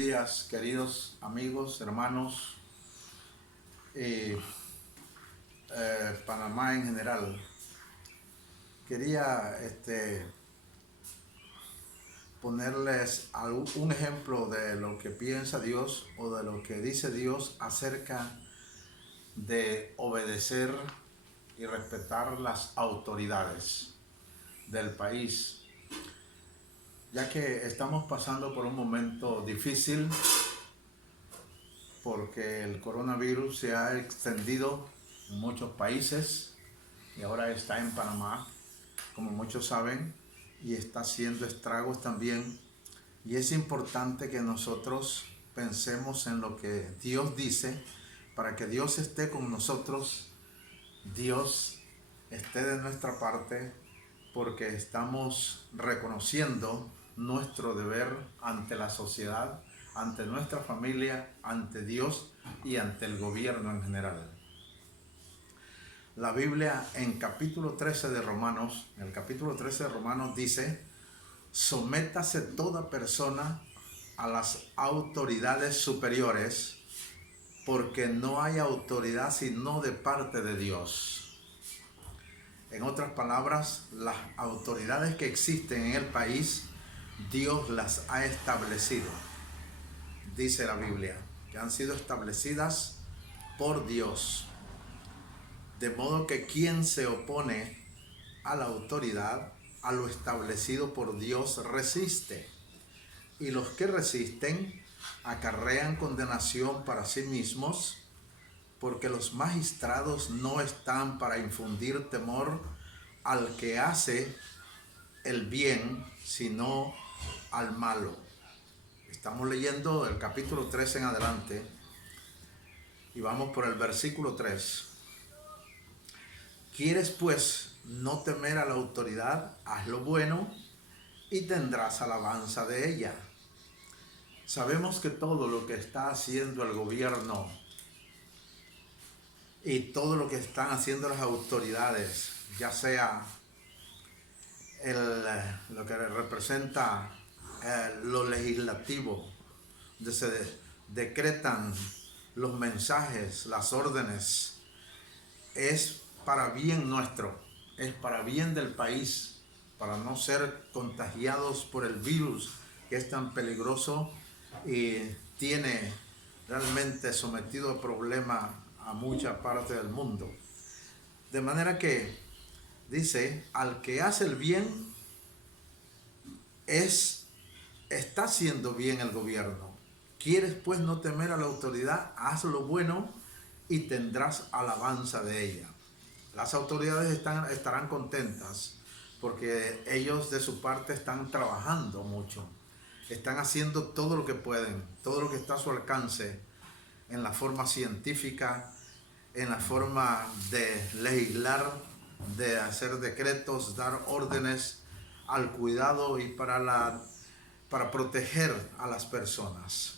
días, queridos amigos, hermanos, y Panamá en general. Quería ponerles un ejemplo de lo que piensa Dios o de lo que dice Dios acerca de obedecer y respetar las autoridades del país, ya que estamos pasando por un momento difícil porque el coronavirus se ha extendido en muchos países y ahora está en Panamá, como muchos saben, y está haciendo estragos también. Y es importante que nosotros pensemos en lo que Dios dice, para que Dios esté con nosotros, Dios esté de nuestra parte, porque estamos reconociendo nuestro deber ante la sociedad, ante nuestra familia, ante Dios y ante el gobierno en general. La Biblia en capítulo 13 de Romanos, en el capítulo 13 de Romanos dice: sométase toda persona a las autoridades superiores, porque no hay autoridad sino de parte de Dios. En otras palabras, las autoridades que existen en el país, Dios las ha establecido. Dice la Biblia, que han sido establecidas por Dios. De modo que quien se opone a la autoridad, a lo establecido por Dios, resiste. Y los que resisten acarrean condenación para sí mismos, porque los magistrados no están para infundir temor al que hace el bien, sino al malo. Estamos leyendo el capítulo 13 en adelante y vamos por el versículo 3. ¿Quieres pues no temer a la autoridad? Haz lo bueno y tendrás alabanza de ella. Sabemos que todo lo que está haciendo el gobierno y todo lo que están haciendo las autoridades, ya sea lo que representa lo legislativo, donde se decretan los mensajes, las órdenes, es para bien nuestro, es para bien del país, para no ser contagiados por el virus que es tan peligroso y tiene realmente sometido a problema a mucha parte del mundo. De manera que dice: al que hace el bien, está haciendo bien el gobierno. ¿Quieres pues no temer a la autoridad? Haz lo bueno y tendrás alabanza de ella. Las autoridades estarán contentas porque ellos de su parte están trabajando mucho. Están haciendo todo lo que pueden, todo lo que está a su alcance, en la forma científica, en la forma de legislar, de hacer decretos, dar órdenes al cuidado y para proteger a las personas.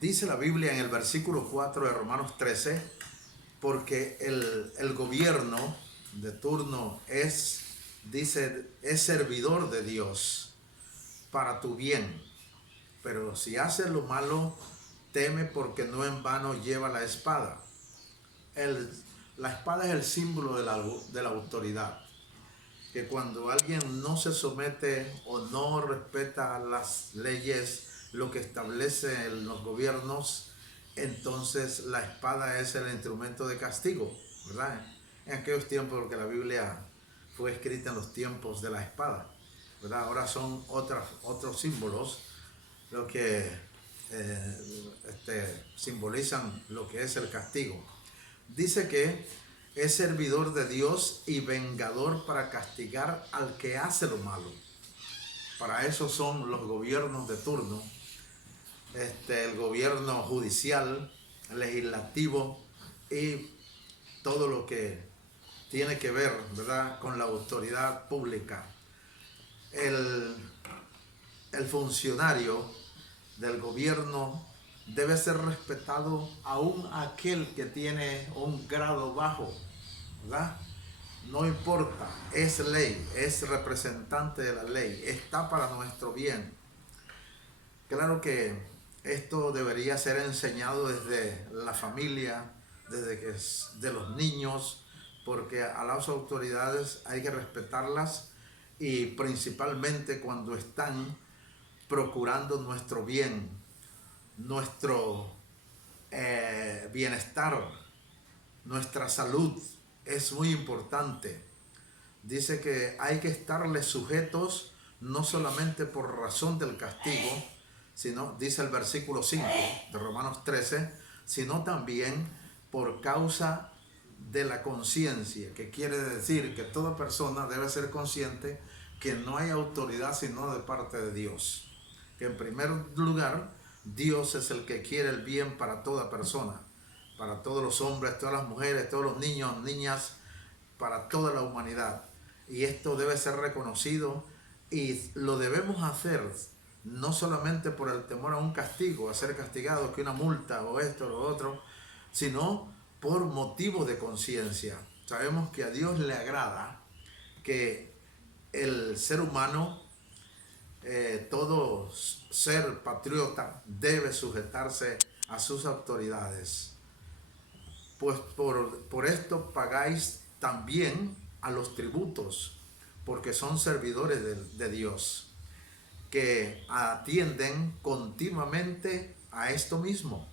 Dice la Biblia en el versículo 4 de Romanos 13, porque el gobierno de turno es servidor de Dios para tu bien. Pero si haces lo malo, teme, porque no en vano lleva la espada. La espada es el símbolo de la autoridad. Que cuando alguien no se somete o no respeta las leyes, lo que establecen los gobiernos, entonces la espada es el instrumento de castigo, ¿verdad? En aquellos tiempos, porque la Biblia fue escrita en los tiempos de la espada, ¿verdad? Ahora son otros símbolos lo que simbolizan lo que es el castigo. Dice que es servidor de Dios y vengador para castigar al que hace lo malo. Para eso son los gobiernos de turno, el gobierno judicial, legislativo y todo lo que tiene que ver, ¿verdad?, con la autoridad pública. El funcionario del gobierno debe ser respetado aún aquel que tiene un grado bajo, ¿verdad? No importa, es ley, es representante de la ley, está para nuestro bien. Claro que esto debería ser enseñado desde la familia, desde que es de los niños, porque a las autoridades hay que respetarlas y principalmente cuando están procurando nuestro bien, nuestro bienestar, nuestra salud. Es muy importante. Dice que hay que estarles sujetos no solamente por razón del castigo, sino, dice el versículo 5 de Romanos 13, sino también por causa de la conciencia, que quiere decir que toda persona debe ser consciente que no hay autoridad sino de parte de Dios. Que en primer lugar, Dios es el que quiere el bien para toda persona, para todos los hombres, todas las mujeres, todos los niños, niñas, para toda la humanidad. Y esto debe ser reconocido y lo debemos hacer no solamente por el temor a un castigo, a ser castigado, que una multa o esto o lo otro, sino por motivo de conciencia. Sabemos que a Dios le agrada que el ser humano, todo ser patriota, debe sujetarse a sus autoridades. Pues por esto pagáis también a los tributos, porque son servidores de Dios, que atienden continuamente a esto mismo.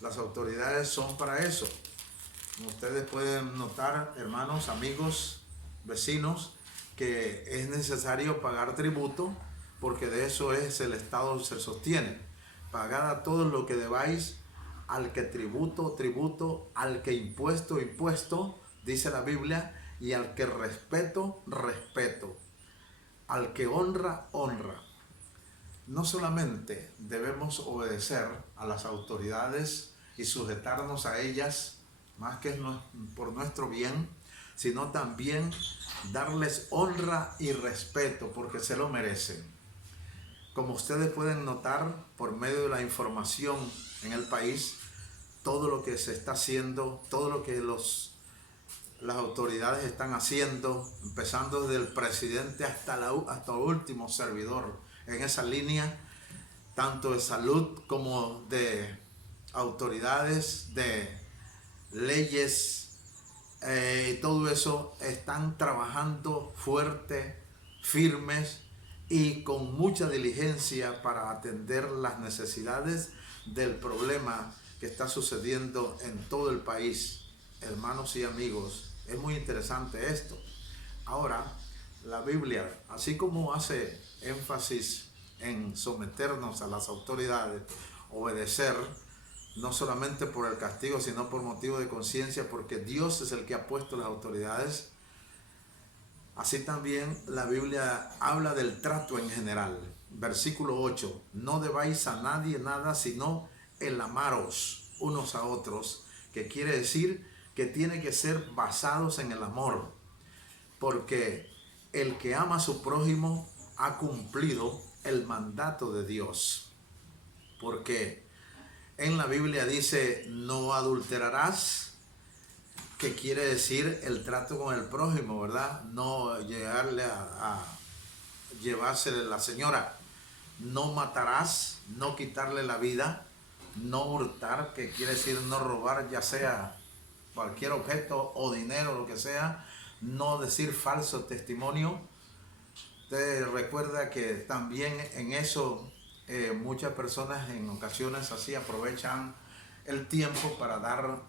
Las autoridades son para eso. Ustedes pueden notar, hermanos, amigos, vecinos, que es necesario pagar tributo, porque de eso es el Estado se sostiene. Pagad a todo lo que debáis, al que tributo, tributo, al que impuesto, impuesto, dice la Biblia, y al que respeto, respeto, al que honra, honra. No solamente debemos obedecer a las autoridades y sujetarnos a ellas, más que por nuestro bien, sino también darles honra y respeto, porque se lo merecen. Como ustedes pueden notar por medio de la información en el país, todo lo que se está haciendo, todo lo que las autoridades están haciendo, empezando desde el presidente hasta el último servidor en esa línea, tanto de salud como de autoridades, de leyes, y todo eso están trabajando fuerte, firmes y con mucha diligencia para atender las necesidades del problema que está sucediendo en todo el país. Hermanos y amigos, es muy interesante esto. Ahora, la Biblia, así como hace énfasis en someternos a las autoridades, obedecer, no solamente por el castigo, sino por motivo de conciencia, porque Dios es el que ha puesto las autoridades. Así también la Biblia habla del trato en general. Versículo 8, no debáis a nadie nada, sino el amaros unos a otros, que quiere decir que tiene que ser basados en el amor, porque el que ama a su prójimo ha cumplido el mandato de Dios. Porque en la Biblia dice, no adulterarás, que quiere decir el trato con el prójimo, ¿verdad? No llegarle a llevársele la señora. No matarás, no quitarle la vida, no hurtar, que quiere decir no robar, ya sea cualquier objeto o dinero, lo que sea, no decir falso testimonio. Usted recuerda que también en eso muchas personas en ocasiones así aprovechan el tiempo para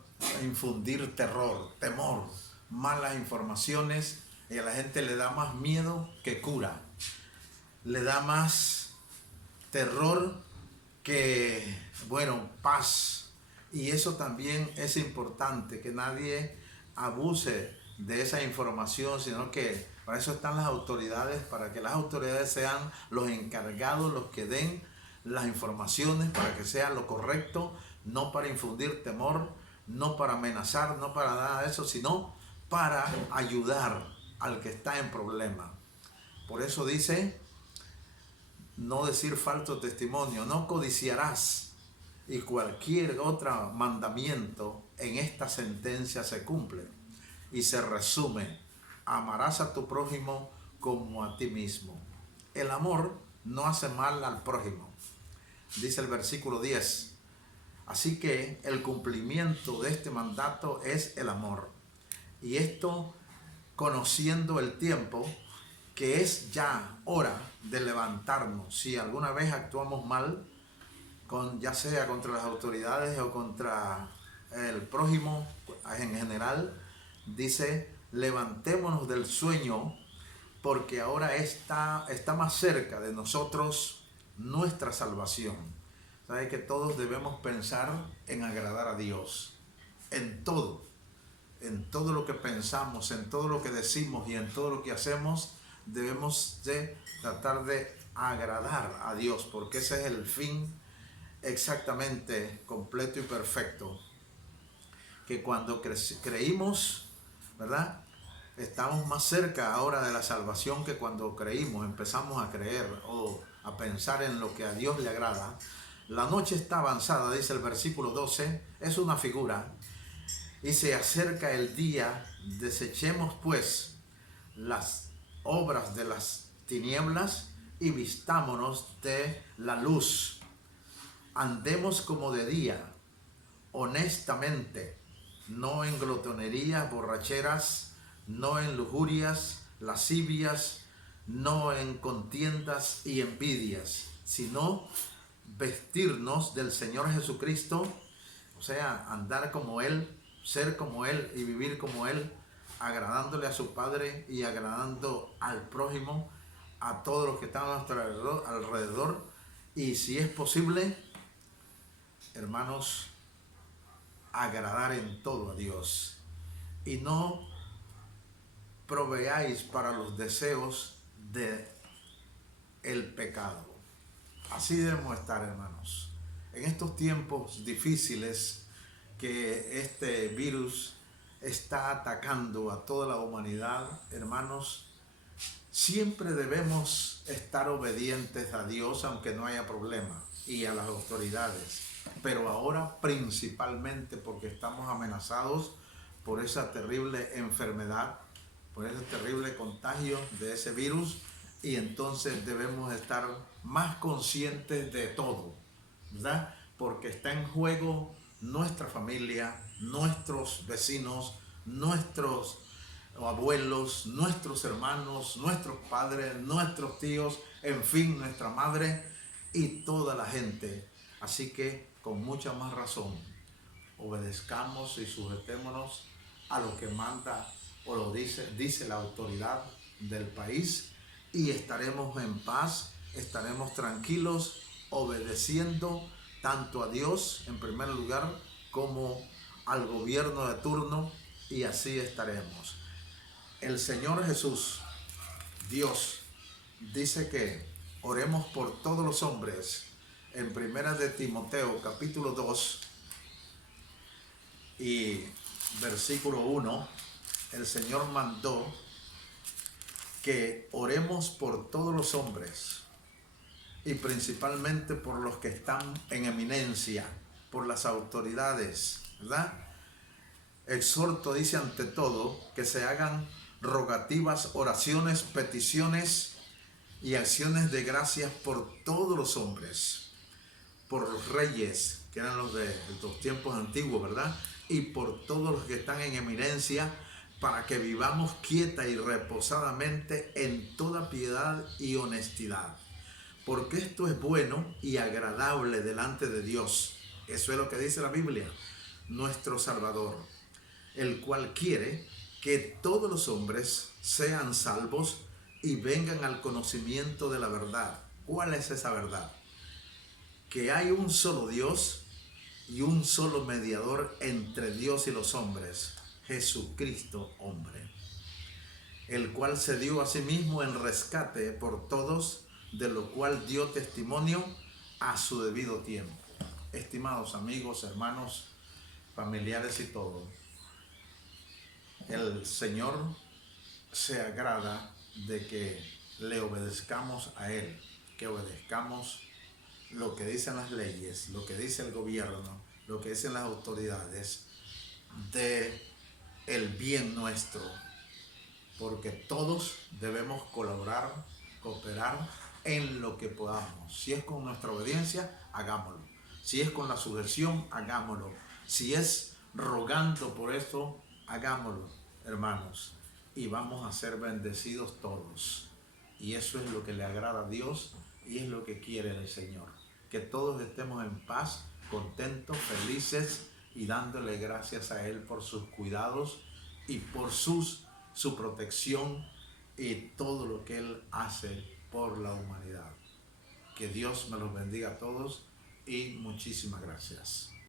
infundir terror, temor, malas informaciones, y a la gente le da más miedo que cura, le da más terror que, bueno, paz. Y eso también es importante, que nadie abuse de esa información, sino que para eso están las autoridades, para que las autoridades sean los encargados, los que den las informaciones, para que sea lo correcto, no para infundir temor, no para amenazar, no para nada de eso, sino para ayudar al que está en problema. Por eso dice, no decir falso testimonio, no codiciarás, y cualquier otro mandamiento en esta sentencia se cumple y se resume: amarás a tu prójimo como a ti mismo. El amor no hace mal al prójimo. dice el versículo 10. Así que el cumplimiento de este mandato es el amor. Y esto conociendo el tiempo, que es ya hora de levantarnos. Si alguna vez actuamos mal, ya sea contra las autoridades o contra el prójimo en general, dice, levantémonos del sueño, porque ahora está más cerca de nosotros nuestra salvación. ¿Sabe que todos debemos pensar en agradar a Dios? En todo lo que pensamos, en todo lo que decimos y en todo lo que hacemos, debemos de tratar de agradar a Dios, porque ese es el fin exactamente completo y perfecto. Que cuando creímos, ¿verdad? Estamos más cerca ahora de la salvación que cuando creímos, empezamos a creer o a pensar en lo que a Dios le agrada. La noche está avanzada, dice el versículo 12, es una figura, y se acerca el día. Desechemos pues las obras de las tinieblas y vistámonos de la luz. Andemos como de día, honestamente, no en glotonerías, borracheras, no en lujurias, lascivias, no en contiendas y envidias, sino vestirnos del Señor Jesucristo, o sea, andar como Él, ser como Él y vivir como Él, agradándole a su Padre y agradando al prójimo, a todos los que están a nuestro alrededor. Y si es posible, hermanos, agradar en todo a Dios. Y no proveáis para los deseos de el pecado. Así debemos estar, hermanos. En estos tiempos difíciles que este virus está atacando a toda la humanidad, hermanos, siempre debemos estar obedientes a Dios aunque no haya problema, y a las autoridades, pero ahora principalmente porque estamos amenazados por esa terrible enfermedad, por ese terrible contagio de ese virus, y entonces debemos estar más conscientes de todo, ¿verdad? Porque está en juego nuestra familia, nuestros vecinos, nuestros abuelos, nuestros hermanos, nuestros padres, nuestros tíos, en fin, nuestra madre y toda la gente. Así que con mucha más razón, obedezcamos y sujetémonos a lo que manda o lo dice la autoridad del país, y estaremos en paz, estaremos tranquilos, obedeciendo tanto a Dios en primer lugar como al gobierno de turno, y así estaremos. El Señor Jesús, Dios, dice que oremos por todos los hombres. En primera de Timoteo capítulo 2 y versículo 1, el Señor mandó que oremos por todos los hombres, y principalmente por los que están en eminencia, por las autoridades, ¿verdad? Exhorto, dice, ante todo, que se hagan rogativas, oraciones, peticiones y acciones de gracias por todos los hombres, por los reyes, que eran los de los tiempos antiguos, ¿verdad? Y por todos los que están en eminencia, para que vivamos quieta y reposadamente en toda piedad y honestidad. Porque esto es bueno y agradable delante de Dios. Eso es lo que dice la Biblia, nuestro Salvador, el cual quiere que todos los hombres sean salvos y vengan al conocimiento de la verdad. ¿Cuál es esa verdad? Que hay un solo Dios y un solo mediador entre Dios y los hombres, Jesucristo hombre, el cual se dio a sí mismo en rescate por todos, de lo cual dio testimonio a su debido tiempo. Estimados amigos, hermanos, familiares y todo, el Señor se agrada de que le obedezcamos a Él, que obedezcamos lo que dicen las leyes, lo que dice el gobierno, lo que dicen las autoridades, de el bien nuestro, porque todos debemos colaborar, cooperar en lo que podamos. Si es con nuestra obediencia, hagámoslo. Si es con la sujeción, hagámoslo. Si es rogando por esto, hagámoslo, hermanos. Y vamos a ser bendecidos todos. Y eso es lo que le agrada a Dios y es lo que quiere el Señor. Que todos estemos en paz, contentos, felices y dándole gracias a Él por sus cuidados y por su protección y todo lo que Él hace por la humanidad. Que Dios me los bendiga a todos y muchísimas gracias.